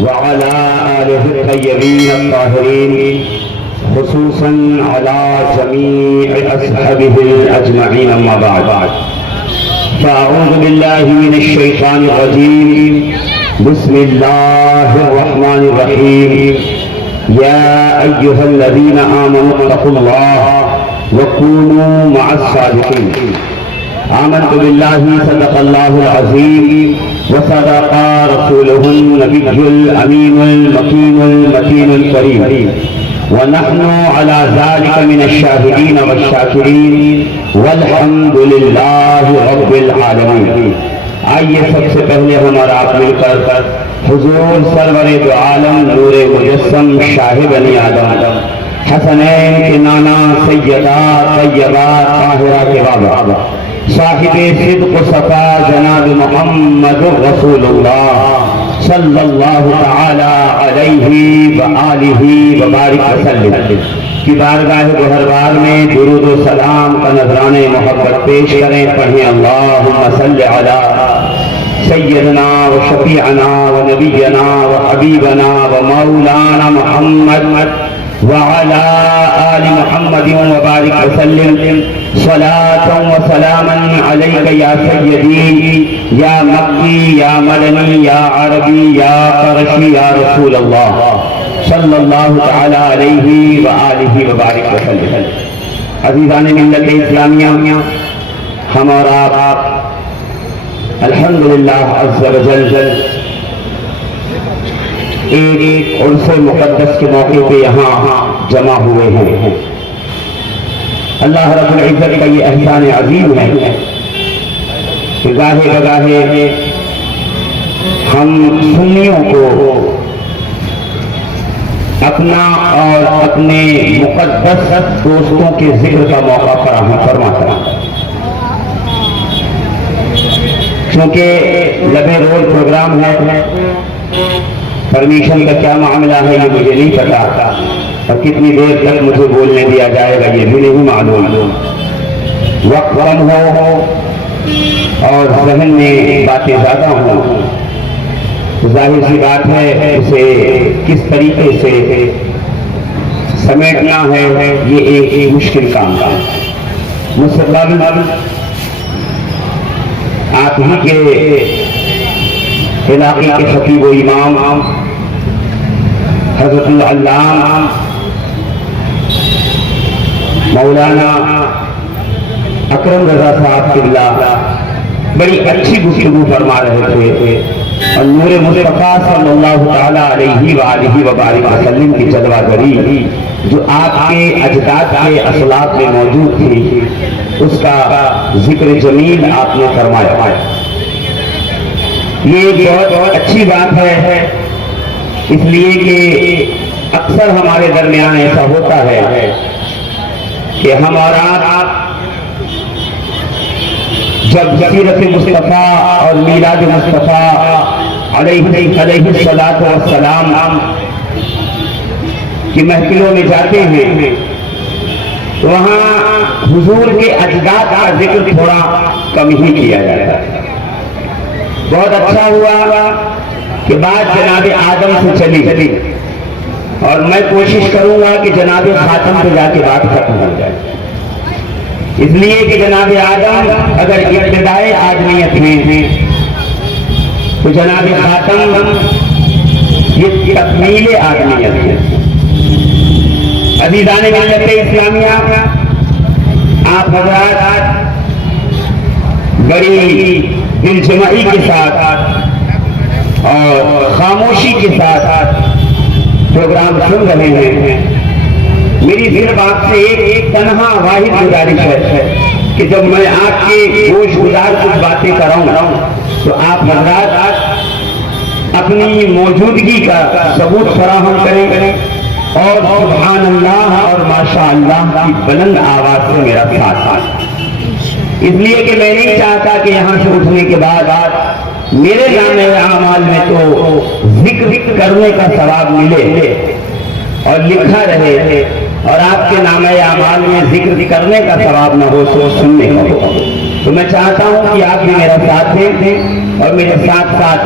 वअला आलिहि तय्यबीन ताहिरीन खुसूसन अला जमीअ अस्हाबिहि अजमईन अम्मा बाद फ़अऊज़ु बिल्लाहि मिनश शैतानिर रजीम बिस्मिल्लाहिर रहमानिर रहीम या अय्युहल्लज़ीना आमनू तक़ुल्लाह व कूनू मअस सादिक़ीन आमन्तु बिल्लाहि सदक़ल्लाहुल अज़ीम व सदक़ा रसूलुहुन नबियुल अमीनुल मकीनुल मतीनुल करीम व नहनु अला ज़ालिका मिनश शाहिदीन वश्शाकिरीन वल्हम्दुलिल्लाहि रब्बिल आलमीन। आइए सबसे पहले हमारा आप मिलकर हुजूर सरवरे दो आलम नूरे मुजस्सम शाह बनी आदम हसनैन के नाना सैयदा तैयबा ताहिरा के बाबा साहिबे सिद्क़ सफ़ा जनाब मुहम्मदुर रसूलुल्लाह सल्लल्लाहु तआला अलैहि व आलिहि व बारिक वसल्लम की बारगाह गुहरबार में दुरूद व सलाम का नजराने मोहब्बत पेश करें। पढ़ें अल्लाहुम्मा सल्लि अला सय्यदना व शफीअना व नबियना व हबीबना व मौलाना मुहम्मद व अला आलि मुहम्मदिन व बारिक वसल्लम सलातन व सलामन अलैका या सय्यदी या मक्की या मदनी या अरबी या क़रशी या रसूल अल्लाह सल्लल्लाहु तआला अलैहि व आलिहि व बारिक वसल्लम। अज़ीज़ान मिल्लत इस्लामिया, हम और आप अल्हम्दुलिल्लाह अज़्ज़ा व जल एक उर्स मुक़द्दस के मौके पे यहाँ जमा हुए हैं। अल्लाह रब्बुल इज़्ज़त का ये एहसान अज़ीम है कि गाहे बगाहे हम सुन्नियों को अपना और अपने मुक़द्दस दोस्तों के जिक्र का मौका फराहम फरमाता है। क्योंकि लबे रोज प्रोग्राम है, परमिशन का क्या मामला है ये मुझे नहीं पता और कितनी देर तक मुझे बोलने दिया जाएगा ये भी नहीं मालूम। वक्त कम हो और जहन में बातें ज़्यादा हों, जाहिर सी बात है इसे किस तरीके से समेटना है ये एक मुश्किल काम है। मुस्तक़बिल आप ही के इलाके के खतीब व इमाम हज़रतुल अल्लामा मौलाना अकरम रज़ा साहब किबला बड़ी अच्छी गुफ्तगू फरमा रहे थे और नूरे मुस्तफ़ा सल्लल्लाहु तआला अलैहि व आलिहि व बारिक वसल्लम की जलवागरी जो आपके अजदाद के असलाफ में मौजूद थी उसका जिक्र जमील आपने फरमाया। ये बहुत अच्छी बात है, इसलिए कि अक्सर हमारे दरमियान ऐसा होता है कि हम और आप जब सीरत मुस्तफ़ा और मीलाद मुस्तफ़ा अलैहि सलातो वस्सलाम की महफिलों में जाते हैं तो वहाँ हुजूर के अजदाद का जिक्र थोड़ा कम ही किया जाता है। बहुत अच्छा हुआ कि बात जनाबे आदम से चली और मैं कोशिश करूंगा कि जनाबे खातम पे जाके बात खत्म हो जाए, इसलिए कि जनाबे आदम अगर इब्तिदाए आदमियत में है तो जनाबे खातम ये तकमीले आदमियत है। अज़ीज़ान मिल्लत इस्लामिया, आप हज़रात बड़ी दिलजमाई के साथ और खामोशी के साथ प्रोग्राम सुन रहे हैं। मेरी सिर्फ आपसे एक तनहा वाहिद गुजारिश है कि जब मैं आपके गोश गुजार कुछ बातें कराऊं तो आप हज़रात अपनी मौजूदगी का सबूत फराहम करें और सुभान अल्लाह और माशा अल्लाह की बुलंद आवाज से मेरा साथ। इसलिए कि मैं नहीं चाहता कि यहाँ से उठने के बाद मेरे नामे आमाल में तो जिक्र करने का सवाब मिले और लिखा रहे और आपके नामे आमाल में जिक्र करने का सवाब न हो तो सुनने का हो। तो मैं चाहता हूं कि आप भी मेरा साथ दें और मेरे साथ साथ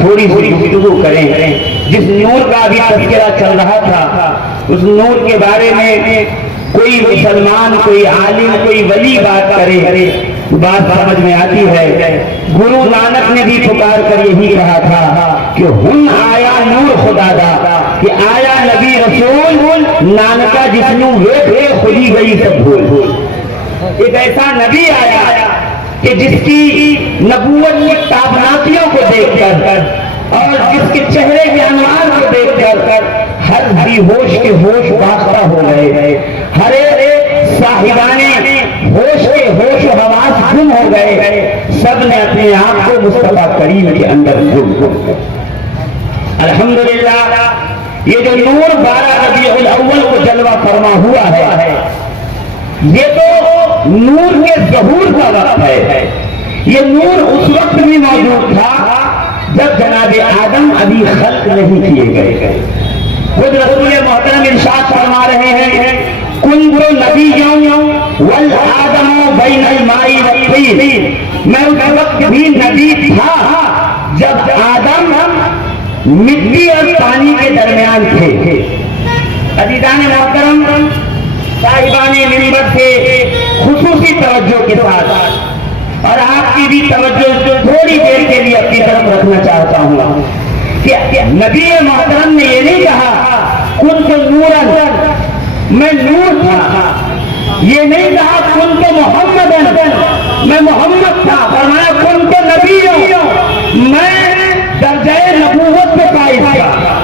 थोड़ी सी गुफ्तगू करें। जिस नूर का अभी तज़किरा चल रहा था, उस नूर के बारे में कोई मुसलमान, कोई आलिम, कोई वली बात करे, बात समझ में आती है। गुरु नानक ने भी पुकार कर यही कहा था कि हुन आया नूर खुदा दा, कि आया नबी रसूल नानका जिसनू वे खुदी गई सब भूल। एक ऐसा नबी आया कि जिसकी नबूवत की ताबनातियों को देखकर और जिसके चेहरे के अनवार को देखकर हर बेहोश के होश बाखरा हो गए, हरे साहिबाने होश के होश हवास गुम हो गए। सब ने अपने आप को मुस्तफा करीम के अंदर गुम कर। अल्हम्दुलिल्लाह, ये जो नूर 12 रबीउल अव्वल को जलवा फरमा हुआ है, ये तो नूर के ज़हूर का वक्त है। ये नूर उस वक्त भी मौजूद था जब जनाब आदम अभी खल्क नहीं किए गए। खुद रसूल मोहतरम इरशाद फरमा रहे हैं, कुंतु नबिय्यन वल आदमु बैनल माई वत्तीन। मैं उस वक्त भी नबी था जब आदम मिट्टी और पानी के दरमियान थे। अज़ीज़ान मोहतरम, साहिबाने मिंबर से खुसूसी तवज्जो के साथ और आपकी भी तवज्जो थोड़ी देर के लिए अपनी तरफ रखना चाहता हूँ कि नबी मोहतरम ने ये नहीं कहा कुंतु नूरन, मैं नूर था। ये नहीं कहा कुंतु मोहम्मदन, मैं मोहम्मद था। फरमाया कुंतु नबिय्यन, मैं दर्जाए नबूवत पे कायम था,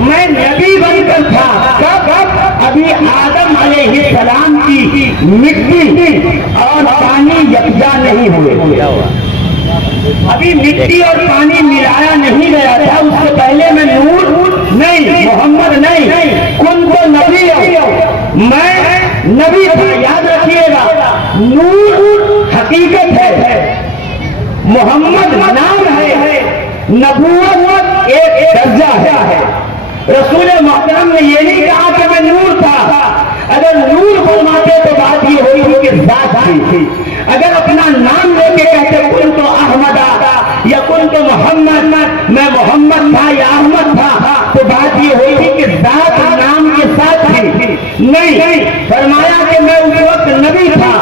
मैं नबी बनकर था। कब? अभी आदम अलैहिस्सलाम की मिट्टी और पानी यकजा नहीं हुए, अभी मिट्टी और पानी मिलाया नहीं गया था। उससे पहले मैं नूर नहीं, मोहम्मद नहीं, कुंतु नबिय्यन, मैं नबी था। याद रखिएगा, नूर हकीकत है, मोहम्मद नाम है, नबूवत एक दर्जा है। रसूल मोहतरम ने ये नहीं कहा कि मैं नूर था। अगर नूर फरमाते तो बात ये होगी कि जात थी। अगर अपना नाम लेके कहते कुंतु अहमदा या कुंतु मोहम्मद, मैं मोहम्मद था या अहमद था, तो बात ये होगी कि जात नाम के साथ थी। नहीं, फरमाया कि मैं उस वक्त नबी था।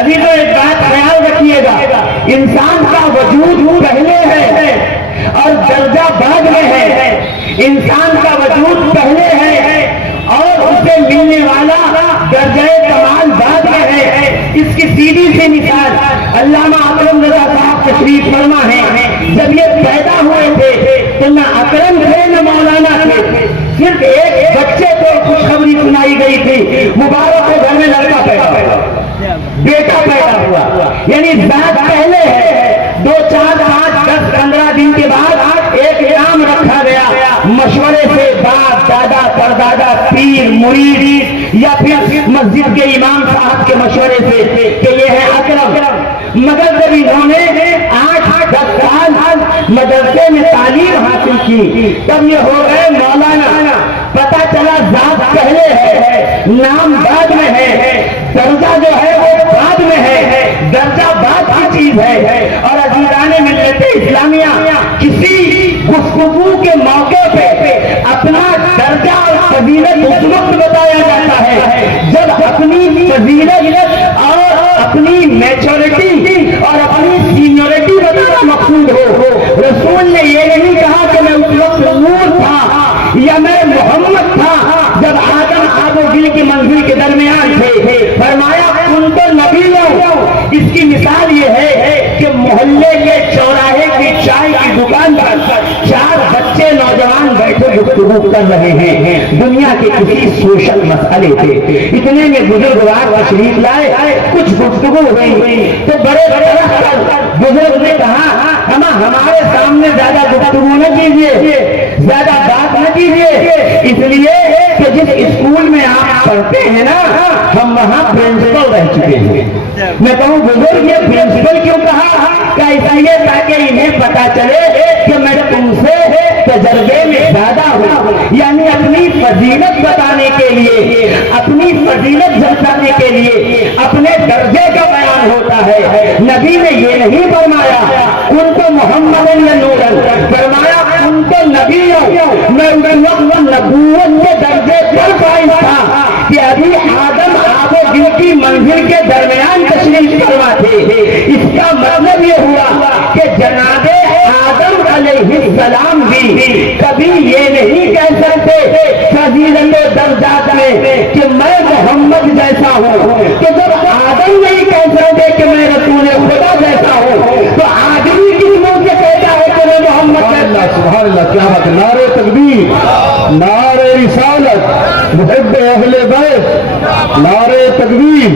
अजीजों, एक बात ख्याल रखिएगा, इंसान का वजूद पहले है और दर्जा बाद में है। इंसान का वजूद पहले है और उसे मिलने वाला दर्जा कमाल बाद में है। इसकी सीधी सी मिसाल अल्लामा अकरम रज़ा साहब तशरीफ फरमा है। जब ये पैदा हुए थे तो न अकरम थे न मौलाना थे, सिर्फ एक बच्चे को खुशखबरी सुनाई गई थी, मुबारक के घर में लड़का पैदा हुआ, बेटा पैदा हुआ। यानी जात पहले है। 2, 4, 5, 10, 15 दिन के बाद एक नाम रखा गया, मशवरे से बाप दादा परदादा पीर मुरीद या फिर मस्जिद के इमाम साहब के मशवरे से कि ये है अकरम। मगर जब इन्होंने 8-10 साल मदरसे में तालीम हासिल की, तब ये हो गए मौलाना। पता चला जात पहले है, नाम बाद में है, दर्जा जो है वो बाद में है, दर्जा बाद की चीज है। और अज़ीज़ाने मिल्लत इस्लामिया, किसी गुफ्तगू के मौके पे अपना दर्जा और फजीलत उस वक्त बताया जाता है जब अपनी फजीलत और अपनी मैच्योरिटी और अपनी सीनियोरिटी बताना मकसूद हो। रसूल ने ये नहीं कहा कि मैं उस वक्त नूर था या मैं मोहम्मद था जब आदम आबोगिल की मंजिल के दरमियान थे। फरमाया कुंतु नबिय्यन। इसकी मिसाल ये है कि मोहल्ले के चौराहे की चाय की दुकान पर 4 बच्चे नौजवान बैठे गुफ्तगू कर रहे हैं, दुनिया के किसी सोशल मसले थे। इतने में बुजुर्गवार तशरीफ लाए, कुछ गुफ्तगू हुई तो बड़े बुजुर्ग ने कहा हमारे सामने ज्यादा गुफ्तगू न कीजिए, ज्यादा बात न कीजिए, इसलिए कि जिस स्कूल में आप पढ़ते हैं ना, हम वहाँ प्रिंसिपल रह चुके हैं। मैं कहूँ बुजुर्ग, ये प्रिंसिपल क्यों कहा? क्या इसलिए ताकि इन्हें पता चले कि मैं तुमसे तजर्बे में ज्यादा हूँ। यानी अपनी फजीलत बताने के लिए, अपनी फजीलत जताने के लिए अपने दर्जे का बयान होता है। नबी ने ये नहीं फरमाया उनको मोहम्मदन या नूरन, फरमाया उनको नबी मैं उस वक्त नबूवत के दर्जे पर फाइज था कि अभी आदम आबो जिनकी मंजिल के दरमियान तशरीफ फरमा थे। इसका मतलब ये हुआ कि जनाबे आदम अलैहिस्सलाम भी कभी ये नहीं कह सकते फजीलत दर्जात में कि मैं मोहम्मद जैसा हूँ। तो जब आदम नहीं कह सकते कि मैं रसूल खुदा जैसा हूँ, तो आदमी किस मुंह से कहता है कि मैं मोहम्मद जैसा। सुभान अल्लाह, क्या बात। नारे तकबीर, नारे रिसालत, मुहिब अहले बैत, नारे तकबीर,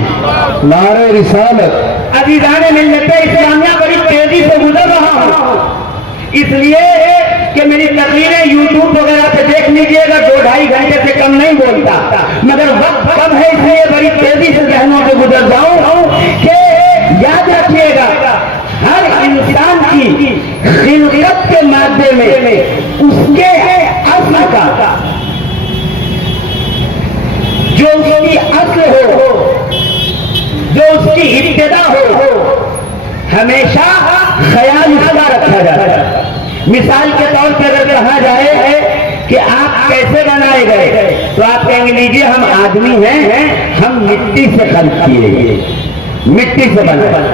नारे रिसालत। अजीज़ाने मिल्लत इस्लामिया बड़ी तेजी से गुजर रहा हूँ, इसलिए कि मेरी तकरीरें यूट्यूब वगैरह पे देख लीजिएगा, 2-2.5 घंटे से कम नहीं बोलता, मगर वक्त कम है इसलिए बड़ी तेजी से जहनों से गुजर जाऊं कि याद रखिएगा हर इंसान की खिलकत के माध्यम में उसके असल का जो उसकी असल हो, जो उसकी इब्तिदा हो, हमेशा ख्याल उसका रखा जाता है। मिसाल के तौर पर अगर कहा जाए कि आप कैसे बनाए गए, तो आप कहेंगे लीजिए हम आदमी हैं, हम मिट्टी से खल्क किए गए, मिट्टी से बना,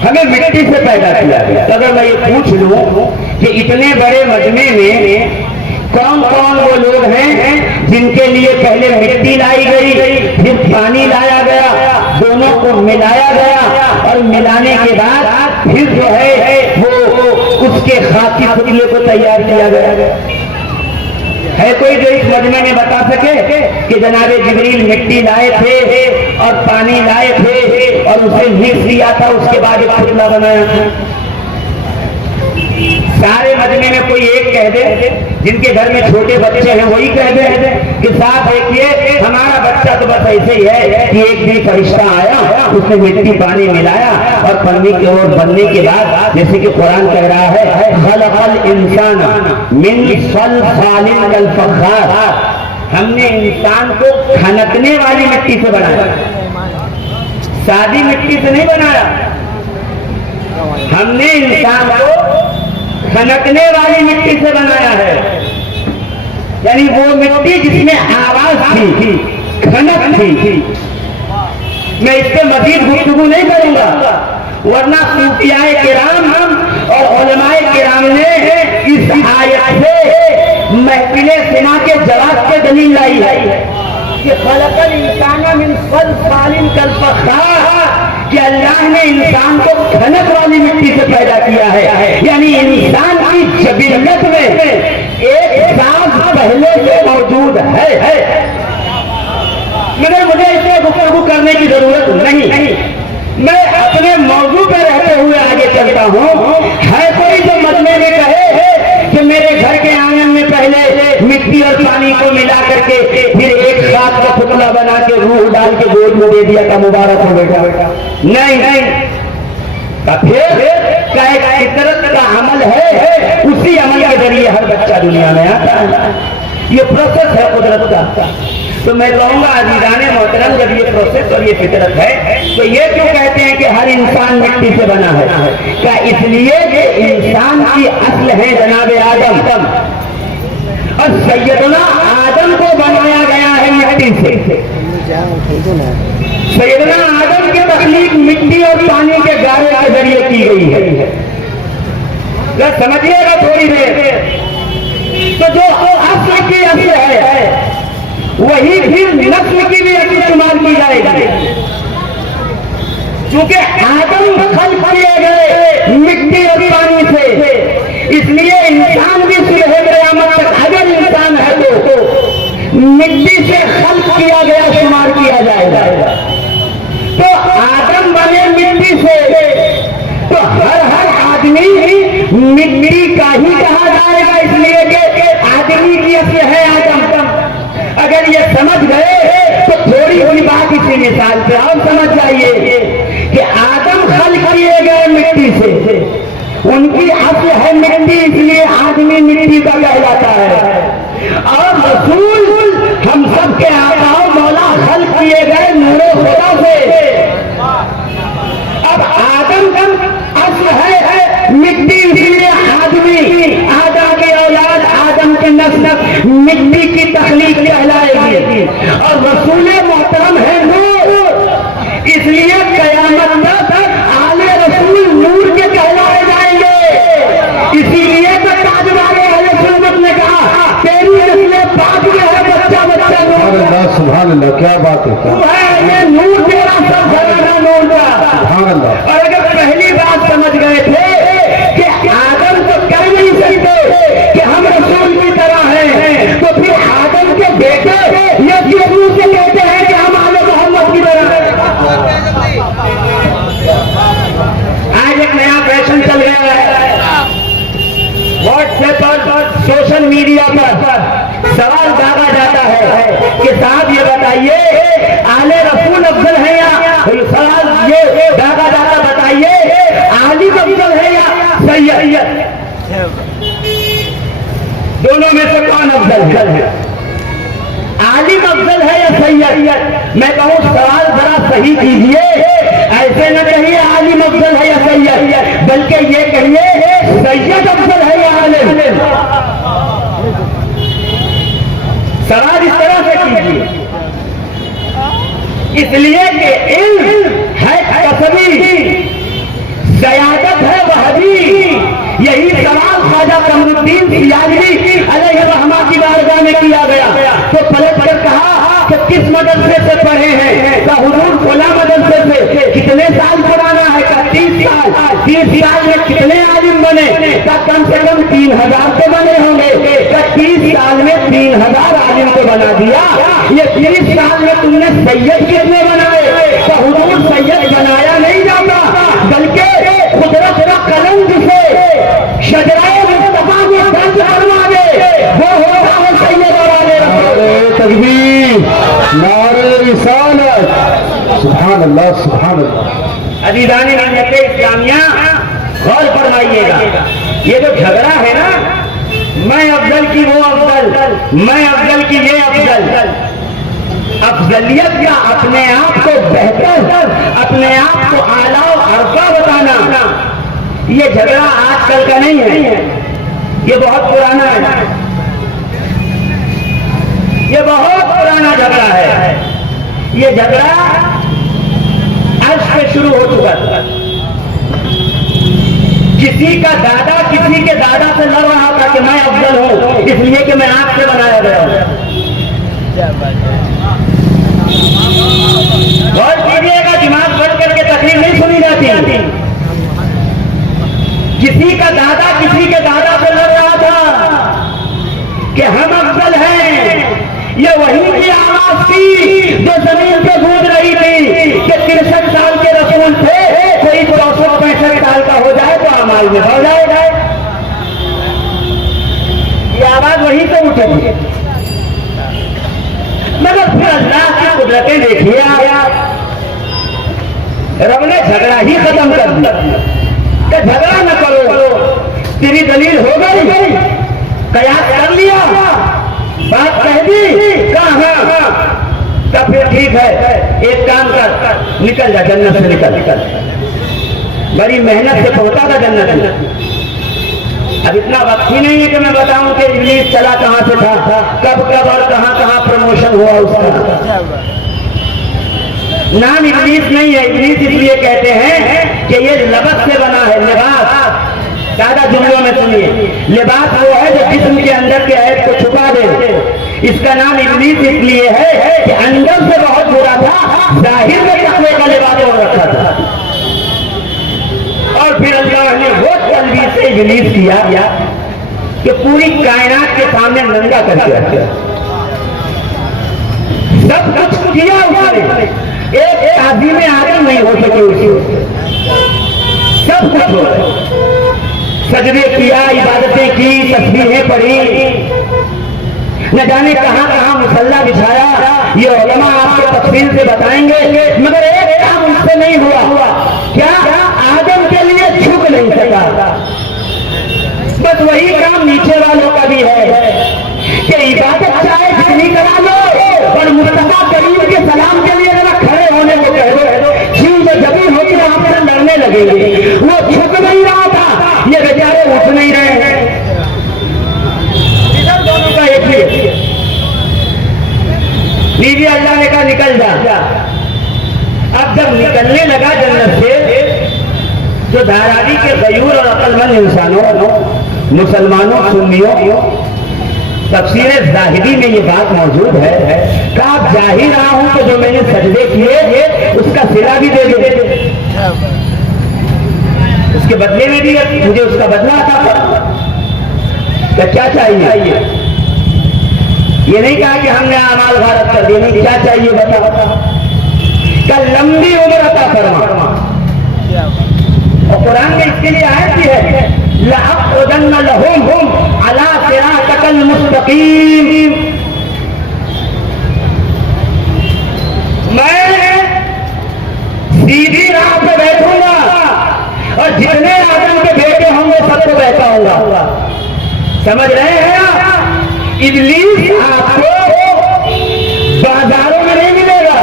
हमें मिट्टी से पैदा किया गया। तो अगर मैं ये पूछ लूं कि इतने बड़े मजमे में कौन कौन वो लोग हैं जिनके लिए पहले मिट्टी लाई गई, फिर पानी लाया गया, दोनों को मिलाया गया और मिलाने के बाद फिर जो है वो उसके खाकी पुतले को तैयार किया गया। है कोई जो इस मजमे में बता सके कि जनाबे जिब्रील मिट्टी लाए थे और पानी लाए थे और उसे मिक्स किया था, उसके बाद एक पुतला बनाया था? सारे मजमे में कोई एक कह दे, जिनके घर में छोटे बच्चे हैं वही कह दे कि साहब देखिए हमारा बच्चा तो बस ऐसे ही है कि एक दिन फरिश्ता आया, उसने मिट्टी पानी मिलाया और पन्नी की ओर बनने के बाद, जैसे कि कुरान कह रहा है खलक़ल इंसान मिन सलसालिन कल फख्खार, हमने इंसान को खनकने वाली मिट्टी से बनाया, सादी मिट्टी से नहीं बनाया। हमने इंसान को खनकने वाली मिट्टी से बनाया है, यानी वो मिट्टी जिसमें आवाज थी, खनक थी। मैं इस पे मजीद गुफ्तगू नहीं करूंगा, वरना सूफियाए किराम और उलमाए किराम ने इस आयत से महफिले सिना के जवाब पे दलील लाई है कि खलक़ल इंसान मिन सलसालिन कल फख्खार, कि अल्लाह ने इंसान को खनक वाली मिट्टी से पैदा किया है, यानी इंसान की जबीलत में एक सांस पहले से मौजूद है। मगर मुझे इसमें गुफ्तगू करने की जरूरत नहीं, मैं अपने मौजू पर रहते हुए आगे चलता हूँ। है कोई जो मजमे में कहे कि मेरे घर के आंगन में पहले मिट्टी और पानी को मिला करके फिर एक खाद का पुतला बना के रूह डाल के गोद में दे दिया था, मुबारक हो बेटा? नहीं, फिर फितरत का अमल है, उसी अमल के जरिए हर बच्चा दुनिया में आता है। ये प्रोसेस है कुदरत का। तो मैं कहूंगा अजीज़ाने मोहतरम, जब ये प्रोसेस और ये फितरत है, तो ये क्यों कहते हैं कि हर इंसान मिट्टी से बना है? क्या इसलिए कि इंसान की असल है जनाबे आदम, और सैयदना आदम को बनाया गया है मिट्टी से। सैयदना आदम की तख्लीक मिट्टी और पानी के गारे के जरिए की गई है। समझिएगा थोड़ी देर, तो जो असल की असल है वही फिर नस्ल की भी इस्तेमाल की जाएगी। चूंकि आदम खल्क किए गए मिट्टी और पानी से, इसलिए इंसान भी सुबह क़यामत तक अगर इंसान है तो मिट्टी से खल्क किया गया शुमार किया जाएगा। तो आदम बने मिट्टी से, तो हर आदमी मिट्टी का ही कहा जाएगा, इसलिए कि आदमी की असल है आदम। अगर ये समझ गए तो थोड़ी सी बात इसी मिसाल पे और समझ जाइए कि आदम खल्क किए गए मिट्टी से, उनकी असल है मिट्टी, इसलिए आदमी मिट्टी का कहलाता है। और रसूल हम सब के आका मौला खल्क किए गए नूरे खुदा से। अब आदम असल है मिट्टी, इसलिए आदमी, आदम की औलाद, आदम के नस्ल मिट्टी की तखलीक कहलाएगी। और रसूल मोहतरम है नूर, इसलिए कयामत तक आले रसूल नूर के कहलाए जाएंगे। इसीलिए तो ताज वाले अहले सुन्नत ने कहा तेरी नस्ल पाक में है, बच्चा बच्चा नूर। सुभान अल्लाह, क्या बात है, तू है ये नूर, तेरा सब जगह नूर का। सुभान अल्लाह। और अगर पहली बात समझ गए थे कि आदम तो कह नहीं सकते कि हम रसूल की तरह हैं, तो फिर आदम के बेटे ये किस मुंह से कहते हैं कि हम आले मोहम्मद की तरह हैं? आज एक नया फैशन चल गया है, व्हाट्सएप पर, सोशल मीडिया पर सवाल दागा जाता है कि साहब ये बताइए आले रसूल अफजल है या, सवाल ये दागा जाता बताइए आलिम अफजल है या सैयद, दोनों में से कौन अफजल है? आलिम अफजल है या सैयद? मैं कहूँ सवाल जरा सही कीजिए, ऐसे न कहिए आलिम अफजल है या सैयद, बल्कि ये कहिए सैयद अफजल है या आलिम। सवाल इस तरह से कीजिए, इसलिए कि इल्म है कसबी, ज़यादत है वहबी। यही सवाल ख्वाजा कमरुद्दीन सियालवी अलैहि रहमा की बारगाह में किया गया, तो पलट कर कहा कि किस मदरसे से पढ़े हैं? का हुजूर फला मदरसे से। कितने साल पुराना है? का 30 साल। 30 साल में कितने आलिम बने? का कम से कम 3000 तो बने होंगे। का 30 साल में 3000 आलिम को बना दिया। ये 30 साल में तुमने सैयद कितने बनाए? का हुजूर सैयद बनाया नहीं जाता, बल्कि कुदरत का कलम जिसे शजराए मुस्तफा में दर्ज करवा दे वो होता है सैयद और आले रसूल। तकबीर, नारे रिसालत, सुभान अल्लाह, सुभान अल्लाह। अजीज़ान मिल्लत इस्लामिया, गौर फरमाइएगा, ये जो झगड़ा है ना, मैं अफजल की वो अफजल, मैं अफजल की ये अफजल, अफजलियत का अपने आप को बेहतर, अपने आप को आला और अरफा बताना, ये झगड़ा आजकल का नहीं है, ये बहुत पुराना है, ये बहुत पुराना झगड़ा है। ये झगड़ा अर्श पे शुरू हो चुका था। किसी का दादा किसी के दादा से लड़ रहा था कि मैं अफजल हूं, इसलिए कि मैं आंख से बनाया गया हूं। गौर कीजिएगा, दिमाग बंद करके तकलीफ नहीं सुनी जाती। किसी का दादा किसी के दादा से लड़ रहा था कि हम अफजल हैं। ये वही की आवाज थी जो जमीन पे गूंज रही थी कि 63 साल के रसूल थे, कोई 64-65 साल का हो जाए तो अमाल में बढ़ जाएगा। ये आवाज वहीं से उठेगी, मगर फिर अल्लाह की कुदरतें देखिए, रब ने झगड़ा ही खत्म कर दिया कि झगड़ा न करो, तेरी दलील हो गई, कयास कर लिया, बात कह दी, कहा तब फिर ठीक है, एक काम कर, निकल जा जन्नत से, निकल। बड़ी मेहनत से पहुंचा था जन्नत में। अब इतना वक्त ही नहीं है कि मैं बताऊं कि इब्लीस चला कहां से था, कब कब और कहां प्रमोशन हुआ उसका। नाम इब्लीस नहीं है, इब्लीस इसलिए कहते हैं कि ये लबस से बना है, लिबास। ज्यादा जुमलों में सुनिए, लिबास वो है जो जिस्म के अंदर के ऐब को छुपा दे। इसका नाम इब्लीस इसलिए है कि अंदर से बहुत बुरा था, जाहिर में तकवे का लिबास और रखा था। और फिर अल्लाह ने वो तलबीस से इब्लीस किया कि पूरी कायनात के सामने नंगा कर दिया, सब कुछ किया उसने, एक शादी में आदम नहीं हो सके उससे, सब कुछ हो, सजदे किया, इबादतें की, तस्बीहें पढ़ी, न जाने कहां कहां मुसल्ला बिछाया। ये उलमा आपको तफसील से बताएंगे, मगर एक काम उससे नहीं हुआ। क्या? आदम के लिए झुक नहीं सका। बस वही काम नीचे वालों का भी है कि इबादत चाहे जितनी करा लो, पर मुस्तफा करीम के सलाम के लिए जरा खड़े होने को कह दो। जीव जो जबी होती है आपसे लड़ने लगेंगे। वो झुक नहीं रहा था, ये बेचारे उठ नहीं रहे हैं। दोनों का एक ही दीदी, अल्लाह ने कहा निकल जा। अब जब निकलने लगा जन्नत से, जो धारावी के गयूर और अक्लमंद इंसानों, मुसलमानों, सुन्नियों, तफसीर ज़ाहिदी में ये बात मौजूद है कि आप जा ही रहा हूं तो जो मैंने सजदे किए उसका सिला भी दे दे, उसके बदले में भी मुझे उसका बदला था। क्या चाहिए? ये नहीं कहा कि हमने अमाल भारत कर दिए, नहीं, क्या चाहिए बता। कल लंबी उम्र अता फरमा, और कुरान में इसके लिए आयत भी है, लअक़उदन्न लहुम अला सिरातिकल मुस्तक़ीम, मैं सीधी राह पे बैठूंगा और जितने आदम के बेटे होंगे सबको बैठाऊंगा। समझ रहे हैं आप? इब्लीस आपको बाजारों में नहीं मिलेगा,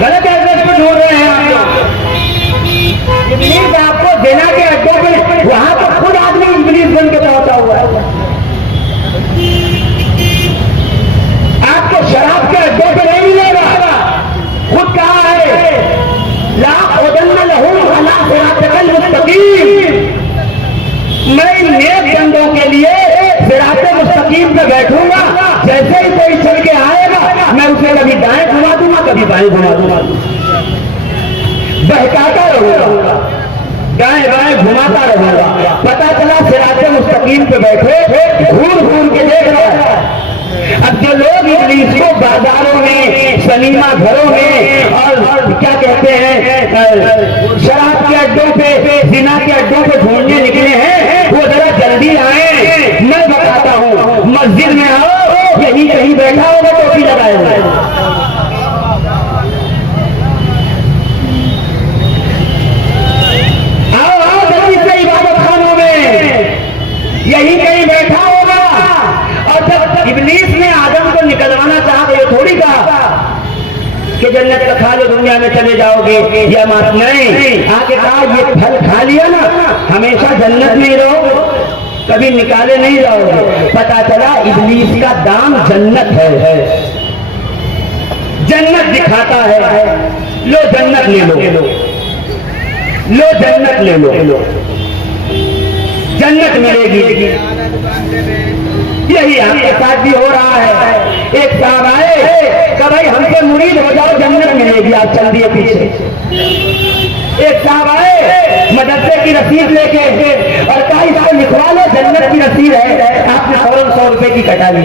गलत एड्रेस पे ढूंढ रहे हैं आप। इब्लीस आपको देना के अड्डों पे, वहां तो खुद आदमी इब्लीस बन के पहुंचा हुआ है। आपको शराब के अड्डों पे नहीं मिलेगा, खुद कहा है लअक़उदन्न लहुम अला सिरातिकल मुस्तक़ीम, मैं नेक बंदों के लिए सिराते मुस्तकीम पे बैठूंगा। जैसे ही कोई चल के आएगा मैं उसे कभी दाएं घुमा दूंगा, कभी बाएं घुमा दूंगा, बहकाता रहूंगा, दाएं बाएं घुमाता रहूंगा। पता चला सिराते मुस्तकीम पे बैठे, घूर घूर के देख रहा है। अब जो लोग इब्लीस को बाजारों में, सनीमा घरों में और क्या कहते हैं शराब के अड्डों पे, जिना के अड्डों पे ढूंढने निकले हैं, वो जरा जल्दी आए। मैं बताता हूँ, मस्जिद में आओ, यही कहीं बैठा होगा, टोपी लगाए हुए। आओ आओ जल्दी से इबादत खानों में, यही कहीं बैठा होगा। और जब इब्लीस ने आदम को निकलवाना चाहा तो ये थोड़ी कहा कि जन्नत का खा लो, दुनिया में चले जाओगे, या मात नहीं, आके कहा ये फल खा लिया ना, हमेशा जन्नत में रहो, कभी निकाले नहीं जाओगे। पता चला इब्लीस का दाम जन्नत है, जन्नत दिखाता है। लो जन्नत ले लो, लो जन्नत ले लो, जन्नत मिलेगी। यही आपके साथ भी हो रहा है। एक साहब आए, कहा भाई हमसे मुरीद हो जाओ, जन्नत मिलेगी, आप चल दिए पीछे। एक साहब आए मदरसे की रसीद लेके और कहा इसको लिखवा लो, जन्नत की रसीद है, आपने फौरन 100 रुपए की कटा ली।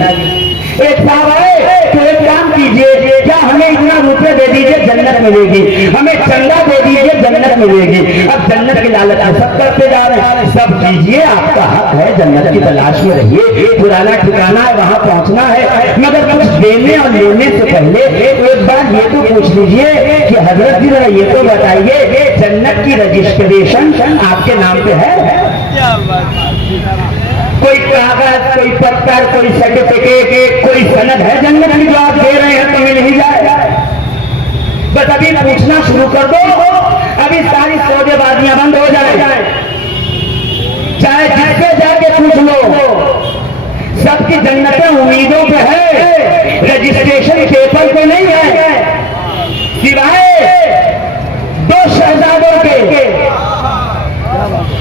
एक साहब आए तो एक काम कीजिए, क्या हमें इतना रुपये दे दीजिए, जन्नत मिलेगी, हमें चंदा दे दीजिए, जन्नत मिलेगी। अब जन्नत की लालच सब करते जा रहे हैं। सब दीजिए, आपका हक है, जन्नत की तलाश में रहिए, पुराना ठिकाना है, वहां पहुंचना है। मगर कुछ देने और लेने से पहले एक बार ये तो पूछ लीजिए कि हजरत जी जरा ये तो बताइए, जन्नत की रजिस्ट्रेशन आपके नाम पे है? कोई कागज, कोई पत्तर, कोई सर्टिफिकेट, कोई सनद है जन्नत की जो आप दे रहे हैं तो मिल ही जाएगा? बस अभी पूछना शुरू कर दो, अभी सारी सौदेबाजियां बंद हो जाए। चाहे जिससे जाके पूछ लो, सबकी जन्नतें उम्मीदों पे है, रजिस्ट्रेशन पेपर पे नहीं है, सिवाय 2 शहजादों के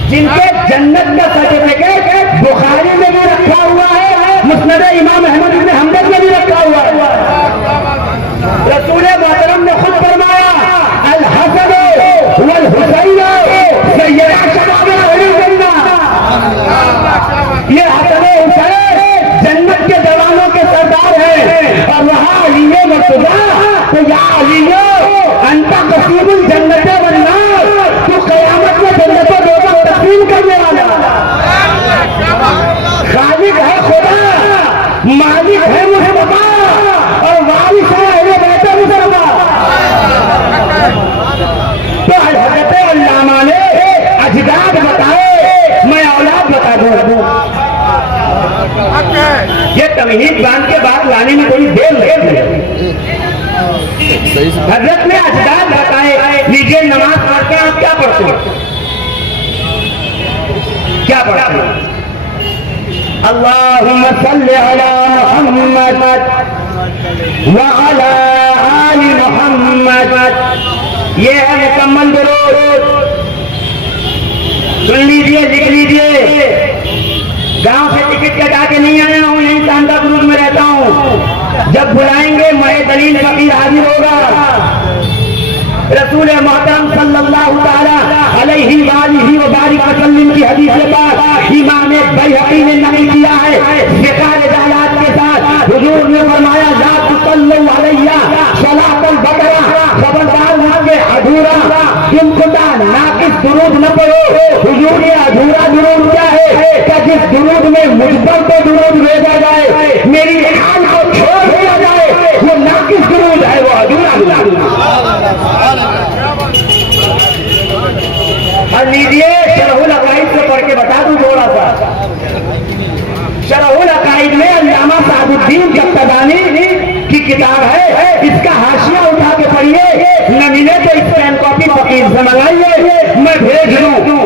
जिनके जन्नत का सर्टिफिकेट बुखारी में भी रखा हुआ है, मुस्नद इमाम अहमद इब्न हम्बल में भी रखा हुआ है। रसूल मोहतरम ने खुद फरमाया, अल हसन वल हुसैन सय्यदा शबाब अहल जन्नह, ये हसन हुसैन जन्नत के जवानों के सरदार हैं। और वहां अली मर्तजा, तो या अली अंता कसीबुल जन्नत वल नार, तो कयामत में जन्नतों लोगों तस्लीम करने वाला खालिक है खुदा, मालिक है मुस्तफा, और वारिस है अहले बैत मुस्तफा। तो हजरत अल्लामा ने अजदाद बताए, मैं औलाद बता दूं। ये तमहीद बांध के बात लाने में कोई देर लगती है। हजरत ने अजदाद बताए। लीजिए नमाज पढ़ते हैं आप क्या पढ़ते हैं? क्या पढ़ते हैं? अल्लाहुम्मा सल्ली अला मुहम्मद व अला आलि मुहम्मद। ये है मुकम्मल दुरूद। सुन लीजिए, लिख लीजिए। गांव से टिकट कटा के नहीं आया हूं, यहीं सांताक्रूज में रहता हूं। जब बुलाएंगे मैं दलील फकीर हाजिर होगा। रसूल मोहतरम सल्लल्लाहु ताला अलैहि वालिहि व बारिक वसल्लम की हदीस पाक इमाम बैहक़ी ने नक़ल किया है ज़िकार रिजालात के साथ। हुजूर ने फरमाया ला तुसल्लु अलैया सलातल बकरा, खबरदार मांगे अधूरा इनकुदा नाकिस दुरूद न पढ़ो। हुजूर ये अधूरा दुरूद क्या है? कि जिस दुरूद में मुझ पर तो दुरूद भेजा जाए, मेरी हाल को छोड़ दिया जाए, वो नाकिस दुरूद है, वो अधूरा दुरूद। और लीजिए शरहुल अकाइद से पढ़ के बता दूं थोड़ा सा। शरहुल अकाइद में अल्लामा सादुद्दीन जफ्तदानी की किताब है, इसका हाशिया उठा के पढ़िए। न मिले तो इस पेन कॉपी फकीर से मंगाइए, मैं भेज दूं।